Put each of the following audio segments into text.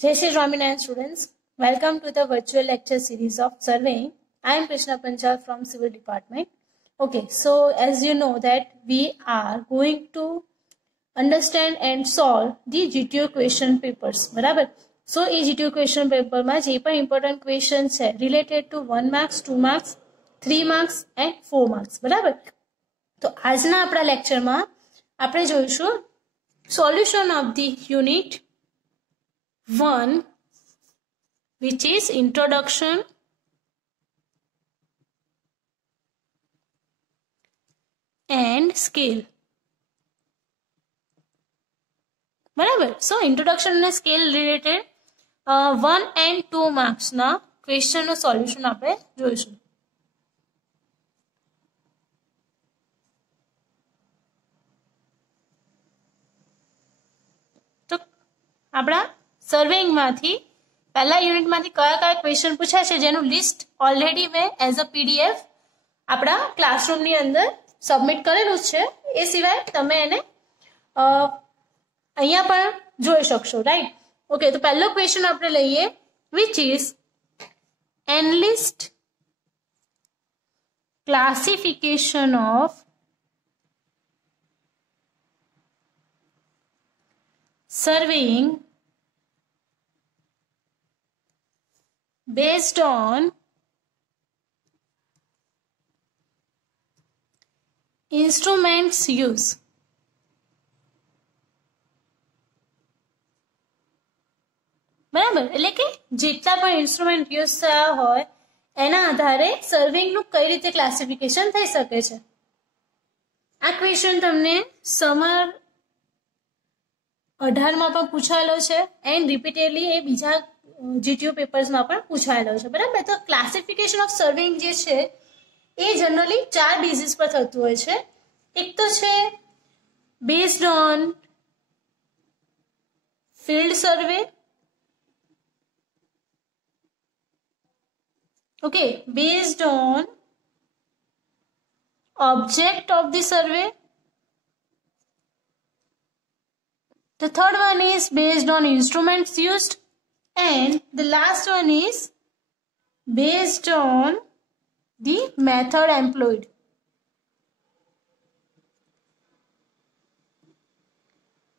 Jai Shri Raminarayan students, welcome to the virtual lecture series of surveying. I am Krishna Panchal from Civil Department. Okay, so as you know that we are going to understand and solve the GTO question papers, बराबर? So ये GTO question paper में जे पण important questions है related to 1 marks, 2 marks, 3 marks and 4 marks, बराबर? तो આજના આપણા લેક્ચરમાં આપણે જોઈશું solution of the unit 1, which is introduction and scale. बराबर. So introduction and scale related 1 and 2 marks ना question નો solution આપણે જોઈશું. તો આપણા સર્વેઇંગ માંથી પહેલા યુનિટ માંથી કયા કયા ક્વેશ્ચન પૂછાય છે જેનું લિસ્ટ ઓલરેડી મેં એઝ અ પીડીએફ આપણા ક્લાસરૂમ ની અંદર સબમિટ કરેલું છે. એ સિવાય તમે એને અહીંયા પણ જોઈ શકશો, રાઈટ? ઓકે, તો પહેલો ક્વેશ્ચન આપણે લઈએ, which is enlist classification of surveying based on instruments use. બરાબર, એટલે કે જેટલા પણ ઇન્સ્ટ્રુમેન્ટ યુઝ થયા હોય એના આધારે સર્વેઇંગ નું કઈ રીતે ક્લાસિફિકેશન થઈ શકે છે. આ ક્વેશ્ચન તમને સમર 18 માં પણ પૂછાયેલો છે એન્ડ રિપીટેડલી એ બીજા જીટીયુ પેપર્સ માં પણ પૂછાયેલો છે, બરાબર? તો ક્લાસિફિકેશન ઓફ સર્વેઇંગ જે છે એ જનરલી 4 બેઝિસ પર થતું હોય છે. એક તો છે based on field survey, okay, based on object of the survey. The third one is based on instruments used, and the last one is based on the method employed.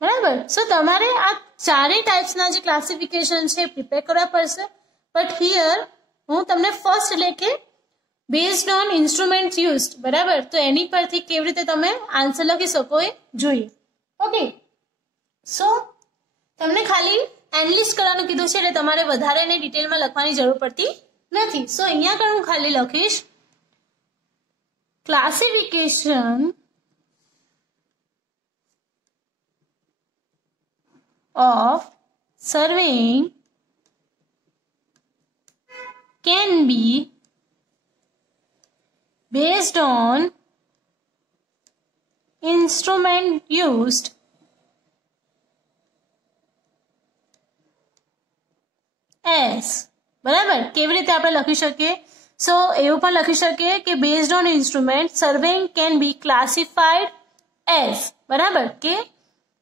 બરાબર. સો તમારે આ ચારેય ટાઈપ્સના જે ક્લાસિફિકેશન છે પ્રિપેર કરવા પડશે. But here હું તમને ફર્સ્ટ એટલે કે બેઝડ ઓન ઇન્સ્ટ્રુમેન્ટ્સ યુઝડ, બરાબર? તો એની પરથી કેવી રીતે તમે આન્સર લખી શકો એ જોઈએ. ઓકે, સો તમને ખાલી એનાલિસ્ટ કરવાનું કીધું છે એટલે તમારે વધારે એને ડિટેલમાં લખવાની જરૂર પડતી નથી. સો અહીંયા આગળ હું ખાલી લખીશ classification of surveying can be based on instrument used as, બરાબર? કેવી રીતે આપણે લખી શકીએ? સો એવું પણ લખી શકીએ કે based on instrument surveying can be classified as, બરાબર? કે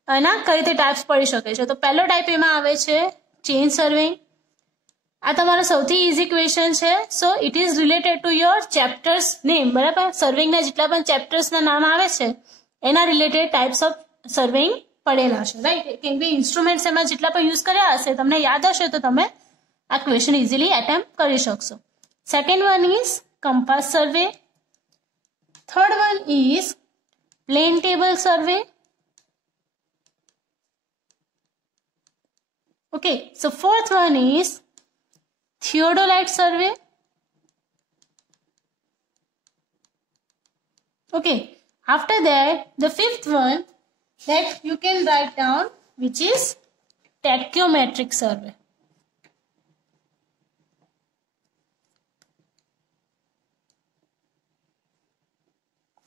એના કઈ રીતે ટાઈપ્સ પડી શકે છે. તો પહેલો ટાઈપ એમાં આવે છે ચેન સર્વેઇંગ. આ તમારો સૌથી ઈઝી ક્વેશ્ચન છે. સો it is related to your chapters name, બરાબર? સર્વેઇંગના જેટલા પણ ચેપ્ટર્સના નામ આવે છે એના રિલેટેડ ટાઈપ્સ ઓફ સર્વેઇંગ પડેલા છે, રાઈટ? કેમ કે ઇન્સ્ટ્રુમેન્ટ્સ એમાં જેટલા પણ યુઝ કર્યા હશે તમને યાદ હશે તો તમે આ ક્વેશ્ચન ઇઝીલી એટેમ્પ્ટ કરી શકશો. Second one is compass survey. Third one is plane table survey. Okay, so fourth one is theodolite survey. Okay, after that the fifth one that you can write down, which is tachyometric survey.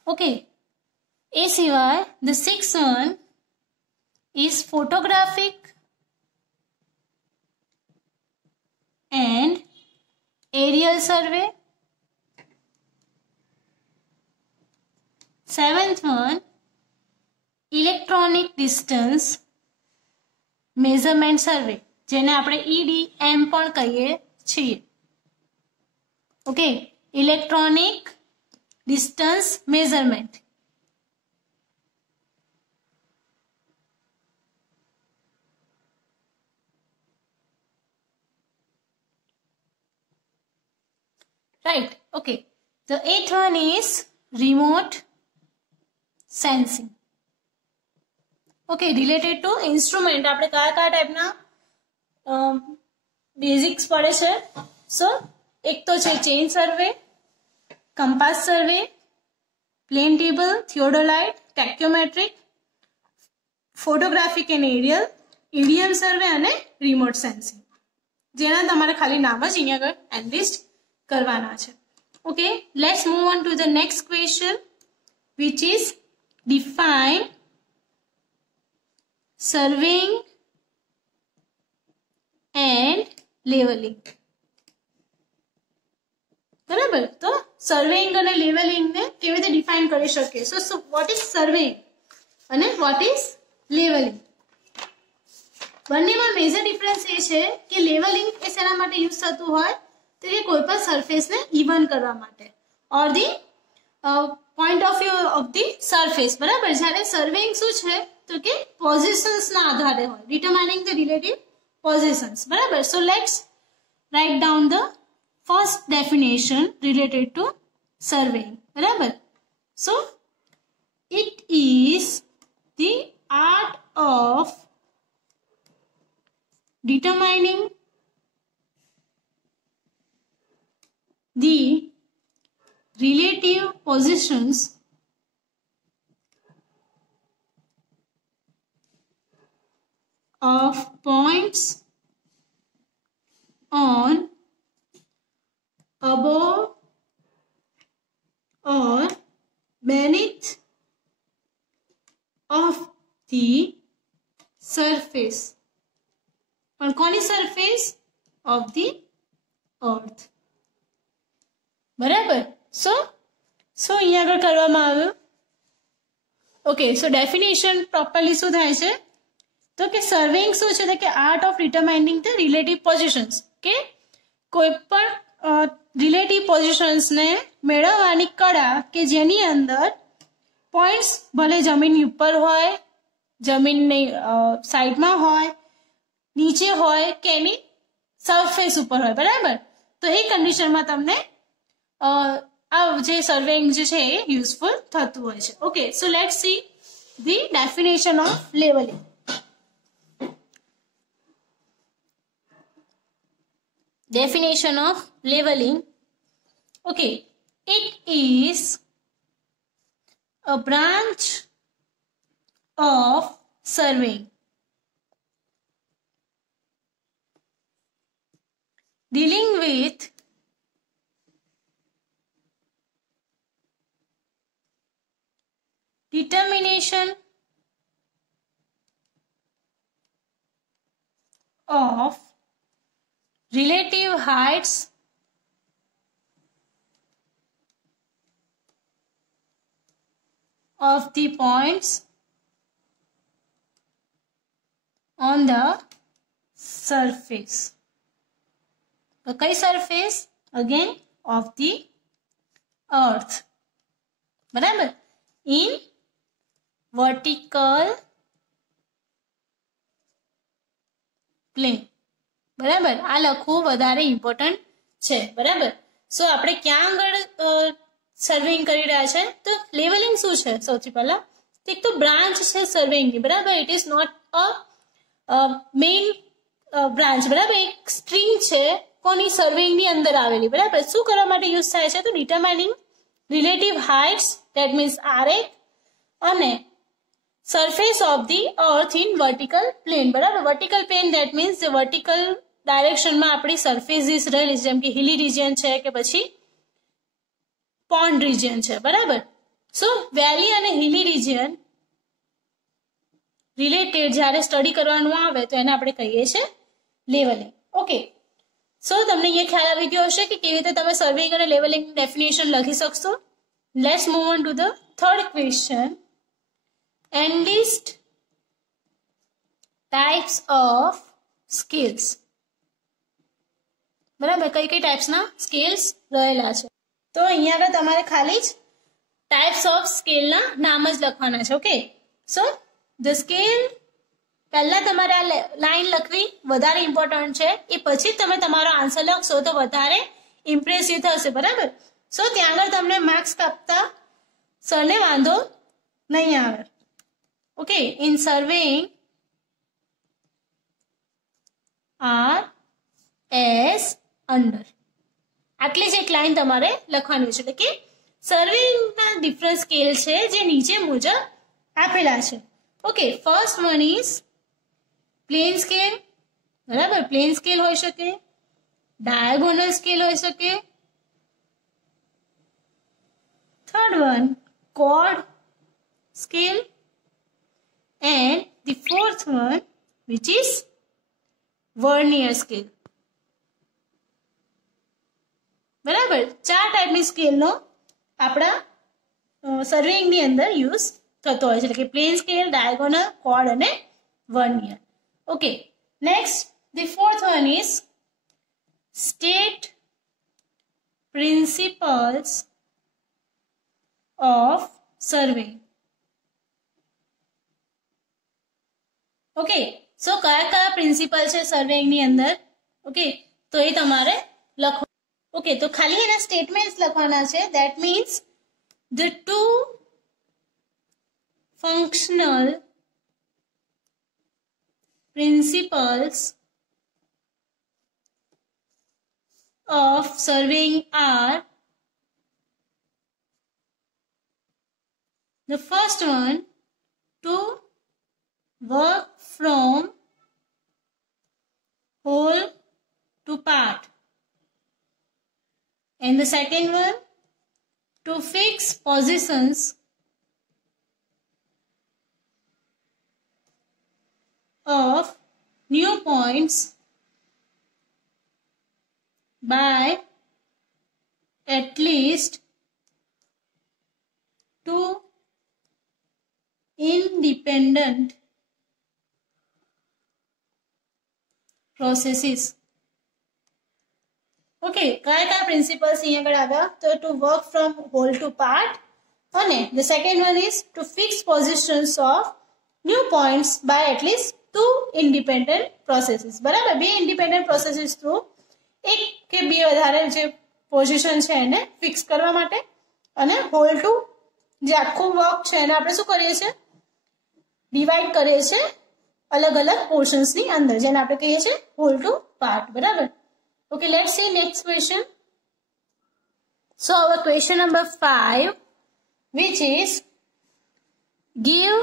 Okay, એ સિવાય the sixth one is photographic and aerial survey. Seventh one, electronic distance measurement survey. જેને આપણે EDM પણ કહીએ છીએ. Okay, electronic distance measurement. Right. Okay. The eighth one is remote sensing. Okay. Related to instrument. આપણે કયા ટાઈપના basics પડે છે? સો એક તો છે chain survey, compass survey, plane table, theodolite, tacheometric, photographic and aerial, EDM survey અને રિમોટ સેન્સિંગ. જેના તમારે ખાલી નામ જ અહીંયા આગળ એનલિસ્ટ કરવાના છે. Okay, let's move on to the next question, which is define સર્વેઇંગ and levelling. બરાબર, તો સર્વેઇંગ અને લેવલિંગ ને કેવી રીતે ડિફાઇન કરી શકીએ? સો વોટ ઇઝ સર્વેઇંગ અને વોટ ઇઝ લેવલિંગ? બંનેમાં મેજર ડિફરન્સ એ છે કે લેવલિંગ એ શેના માટે યુઝ થતું હોય તો કે કોઈ પણ સરફેસને ઇવન કરવા માટે, ઓર the point of view of the surface. બરાબર, જ્યારે સર્વેઇંગ શું છે તો કે પોઝિશન્સના આધારે હોય, ડિટરમાઇનિંગ ધ રિલેટિવ પોઝિશન્સ. બરાબર, so let's write down the first definition related to surveying. બરાબર, so it is the art of determining the relative positions of points on, above or beneath of the surface. પણ કોની surface? Of the અર્થ. બરાબર, સો અહીંયા આગળ કરવામાં આવ્યું. Okay, સો definition properly શું થાય છે તો કે સર્વેઇંગ શું છે કે art of determining the relative positions, કે કોઈ પણ રિલેટિવ પોઝિશન્સને મેળવવાની કળા કે જેની અંદર પોઈન્ટ્સ ભલે જમીન ઉપર હોય, જમીનની સાઈડમાં હોય, નીચે હોય કે એની સરફેસ ઉપર હોય. બરાબર, તો એ કન્ડિશનમાં તમને આ જે સર્વેઇંગ જે છે એ યુઝફુલ થતું હોય છે. Okay, so let's see the definition of levelling. Definition of leveling. Okay, it is a branch of surveying dealing with determination of relative heights of the points on the surface. Okay, surface again of the earth. બરાબર, in vertical plane. બરાબર, આ લખવું વધારે important છે. બરાબર, સો આપણે ક્યાં આગળ સર્વેઇંગ કરી રહ્યા છે તો લેવલિંગ શું છે? સૌથી પહેલા એક તો બ્રાન્ચ છે સર્વેઇંગની. બરાબર, it is not a main branch. બરાબર, એક સ્ટ્રીમ છે કોની? સર્વેઇંગની અંદર આવેલી. બરાબર, શું કરવા માટે યુઝ થાય છે તો determining relative heights, that means RH, અને surface of the earth in vertical plane. બરાબર, વર્ટિકલ પ્લેન ધેટ મીન્સ જે વર્ટિકલ ડાયરેક્શનમાં આપણી સરફેસીસ રહેલી, જેમ કે હિલી રિજિયન છે કે પછી પોન્ડ રિજિયન છે. બરાબર, સો વેલી અને હિલી રિજિયન રિલેટેડ જ્યારે સ્ટડી કરવાનું આવે તો એને આપણે કહીએ છીએ લેવલિંગ. ઓકે, સો તમને એ ખ્યાલ આવી ગયો હશે કે કેવી રીતે તમે સર્વેઇંગ અને લેવલિંગ ડેફિનેશન લખી શકશો. Let's move on to the third question. Enlist types of scales. બરાબર, કઈ કઈ ટાઈપ્સના સ્કેલ્સ રહેલા છે. તો અહીંયા આગળ તમારે ખાલી જ ટાઈપ્સ ઓફ સ્કેલના નામ જ લખવાના છે. ઓકે, સો ધ સ્કેલ પહેલા તમારે આ લાઈન લખવી વધારે ઇમ્પોર્ટન્ટ છે, એ પછી તમે તમારો આન્સર લખશો તો વધારે ઇમ્પ્રેસિવ થશે. બરાબર, સો ત્યાં આગળ તમને માર્ક્સ કાપતા સરને વાંધો નહીં આવે. Okay, in surveying are as under, આટલી જ એક લાઈન તમારે લખવાની છે. એટલે કે સર્વેઇંગના ડિફરન્ટ સ્કેલ છે જે નીચે મુજબ આપેલા છે. Okay, first one is plane scale. બરાબર, પ્લેન સ્કેલ હોઈ શકે, ડાયાગોનલ સ્કેલ હોઈ શકે. Third one chord scale, and the fourth one which is vernier scale. બરાબર, ચાર ટાઈપની સ્કેલનો આપણા સર્વેઇંગની અંદર યુઝ થતો હોય છે, એટલે કે પ્લેન સ્કેલ, ડાયગોનલ, કોર્ડ અને vernier. Okay, next the fourth one is state principles of surveying. Okay, so કયા કયા પ્રિન્સિપલ છે સર્વેઇંગ ની અંદર? ઓકે, તો એ તમારે લખો. ઓકે, તો ખાલી એના સ્ટેટમેન્ટ્સ લખવાના છે. That means the two functional principles of surveying are the first one, to work from whole to part, and the second one, to fix positions of new points by at least 2 independent processes. Okay, કયા કયા principles અહીંયા આગળ આવ્યા? તો to work from whole to part, અને the second one is to fix positions of new points by at least 2 independent processes. બરાબર, બે independent processes through એક કે બે વધારે જે પોઝિશન છે એને ફિક્સ કરવા માટે, અને હોલ ટુ જે આખું વર્ક છે એને આપણે શું કરીએ છીએ? ડિવાઈડ કરીએ છીએ અલગ અલગ પોર્શન્સની અંદર, જેને આપણે કહીએ છીએ હોલ ટુ પાર્ટ. બરાબર, okay, let's see next question. So our question number 5, which is give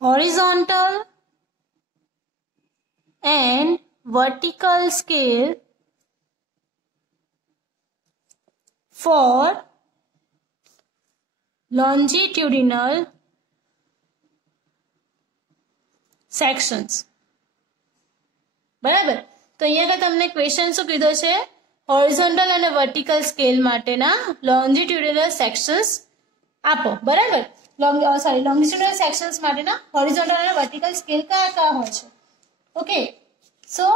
horizontal and vertical scale for longitudinal sections. બરાબર, તો અહીંયા તમને ક્વેશ્ચન શું કીધો છે? હોરિઝોન્ટલ અને વર્ટિકલ સ્કેલ માટેના લોન્જિટ્યુડિનલ સેક્શન્સ આપો. બરાબર, લોન્જિટ્યુડિનલ સેક્શન્સ માટેના હોરિઝોન્ટલ અને વર્ટિકલ સ્કેલ કયા કયા હોય છે? ઓકે, સો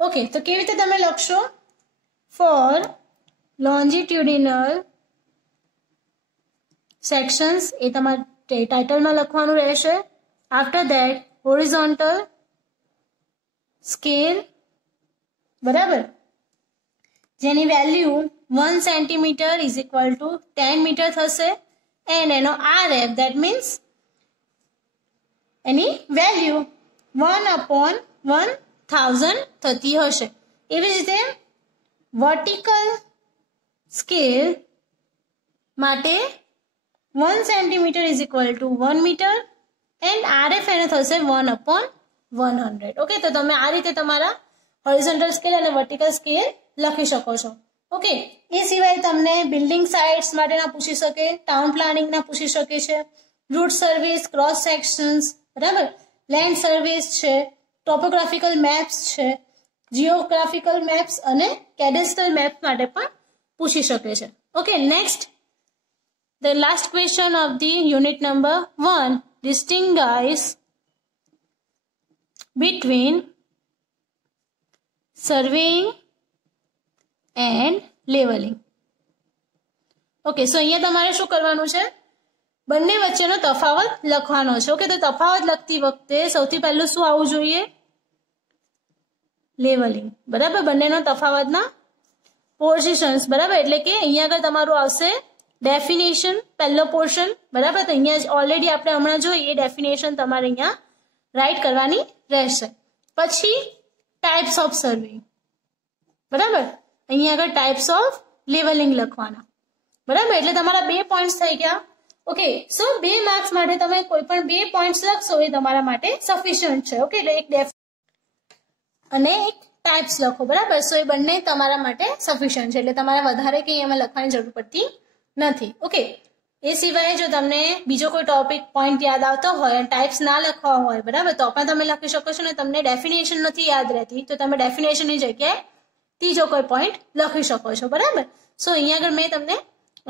ઓકે, તો કેવી રીતે તમે લખશો? ફોર લોન્જિટ્યુડિનલ સેક્શન્સ, એ તમારે ટાઇટલમાં લખવાનું રહેશે. આફ્ટર ધેટ હોરિઝોન્ટલ સ્કેલ, બરાબર, જેની value 1 centimetre is equal to 10 metre થશે, એન્ડ એનો RF, ધેટ મીન્સ એની વેલ્યુ 1/1000 થતી હશે. એવી જ રીતે વર્ટિકલ સ્કેલ માટે 1 centimetre is equal to 1 metre, and RF એને થશે 1/100. ઓકે, તો તમે આ રીતે તમારા હોરિઝોન્ટલ સ્કેલ અને વર્ટિકલ સ્કેલ લખી શકો છો. ઓકે, એ સિવાય તમને બિલ્ડિંગ સાઇટ્સ માટેના પૂછી શકે, ટાઉન પ્લાનિંગના પૂછી શકે છે, રૂટ સર્વિસ, ક્રોસ સેક્શન્સ, બરાબર, લેન્ડ સર્વિસ છે, ટોપોગ્રાફિકલ મેપ્સ છે, જીઓગ્રાફિકલ મેપ્સ અને કેડેસ્ટ્રલ મેપ્સ માટે પણ પૂછી શકે છે. Okay, next The last question of the unit number 1 distinguish between surveying and leveling. Okay, so અહીંયા તમારે શું કરવાનું છે? બંને વચ્ચેનો તફાવત લખવાનો છે. ઓકે, તો તફાવત લખતી વખતે સૌથી પહેલું શું આવવું જોઈએ? લેવલિંગ. બરાબર, બંનેનો તફાવતના પોઝિશન્સ. બરાબર, એટલે કે અહીંયા આગળ તમારું આવશે ડેફિનેશન, પહેલો પોર્શન. બરાબર, તો અહીંયા ઓલરેડી આપણે હમણાં જોઈએ એ ડેફિનેશન તમારે અહીંયા રાઇટ કરવાની રહેશે. પછી ટાઈપ્સ ઓફ સર્વેઇંગ. બરાબર, અહીંયા આગળ ટાઈપ્સ ઓફ લેવલિંગ લખવાના. બરાબર, એટલે તમારા 2 પોઈન્ટ્સ થઈ ગયા. ઓકે, સો 2 માર્ક્સ માટે તમે કોઈ પણ 2 પોઈન્ટ્સ લખશો એ તમારા માટે સફિશિયન્ટ છે. ઓકે, એટલે એક અને એક ટાઈપ્સ લખો. બરાબર, સો એ બંને તમારા માટે સફિશિયન્ટ છે, એટલે તમારે વધારે કંઈ એમાં લખવાની જરૂર પડતી નથી. ઓકે, એ સિવાય જો તમને બીજો કોઈ ટોપિક પોઈન્ટ યાદ આવતો હોય, ટાઈપ્સ ના લખવા હોય, બરાબર, તો પણ તમે લખી શકો છો. ને તમને ડેફિનેશન નથી યાદ રહેતી તો તમે ડેફિનેશનની જગ્યાએ ત્રીજો કોઈ પોઈન્ટ લખી શકો છો. બરાબર, સો અહીંયા આગળ મેં તમને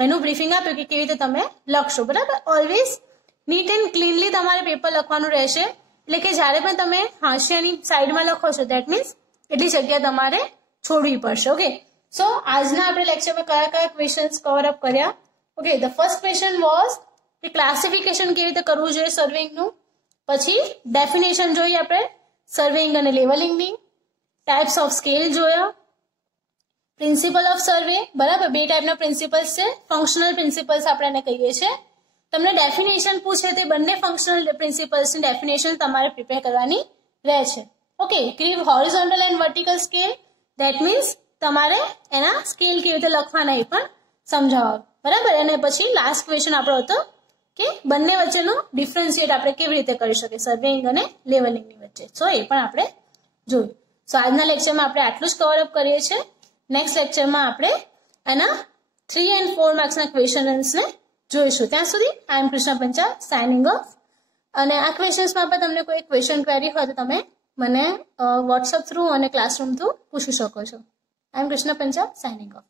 એનું બ્રીફિંગ આપ્યું કે કેવી રીતે તમે લખશો. બરાબર, ઓલવેઝ નીટ એન્ડ ક્લીનલી તમારે પેપર લખવાનું રહેશે. એટલે કે જ્યારે પણ તમે હાંસિયાની સાઈડમાં લખો છો દેટ મીન્સ એટલી જગ્યા તમારે છોડવી પડશે. ઓકે, સો આજના આપણે લેક્ચરમાં કયા કયા ક્વેશ્ચન્સ કવર અપ કર્યા? Okay, the first question was કે ક્લાસિફિકેશન કેવી રીતે કરવું જોઈએ સર્વેઇંગનું. પછી ડેફિનેશન જોઈ આપણે સર્વેઇંગ અને લેવલિંગની. ટાઈપ્સ ઓફ સ્કેલ જોયા. પ્રિન્સિપલ ઓફ સર્વે. બરાબર, 2 ટાઈપના પ્રિન્સિપલ્સ છે. ફંક્શનલ પ્રિન્સિપલ્સ આપણે એને કહીએ છીએ. તમને ડેફિનેશન પૂછે તે બંને ફંક્શનલ પ્રિન્સિપલ્સની ડેફિનેશન તમારે પ્રિપેર કરવાની રહે છે. ઓકે, ક્રીવ horizontal and vertical scale. That means તમારે એના સ્કેલ કેવી રીતે લખવાના એ પણ સમજાવવા. બરાબર, અને પછી લાસ્ટ ક્વેશ્ચન આપણો હતો કે બંને વચ્ચેનું ડિફરન્શિએટ આપણે કેવી રીતે કરી શકીએ સર્વેઇંગ અને લેવલિંગની વચ્ચે. સો એ પણ આપણે જોયું. સો આજના લેક્ચરમાં આપણે આટલું જ કવર અપ કરીએ છીએ. નેક્સ્ટ લેક્ચરમાં આપણે એના 3 and 4 માર્ક્સના ક્વેશ્ચન્સને જોઈશું. ત્યાં સુધી આઈ એમ કૃષ્ણા પંચાલ સાઇનિંગ ઓફ. અને આ ક્વેશ્ચન્સમાં પણ તમને કોઈ ક્વેશ્ચન ક્વેરી હોય તો તમે મને વોટ્સઅપ થ્રુ અને ક્લાસરૂમ થ્રુ પૂછી શકો છો. આઈ એમ કૃષ્ણા પંચાલ સાઇનિંગ ઓફ.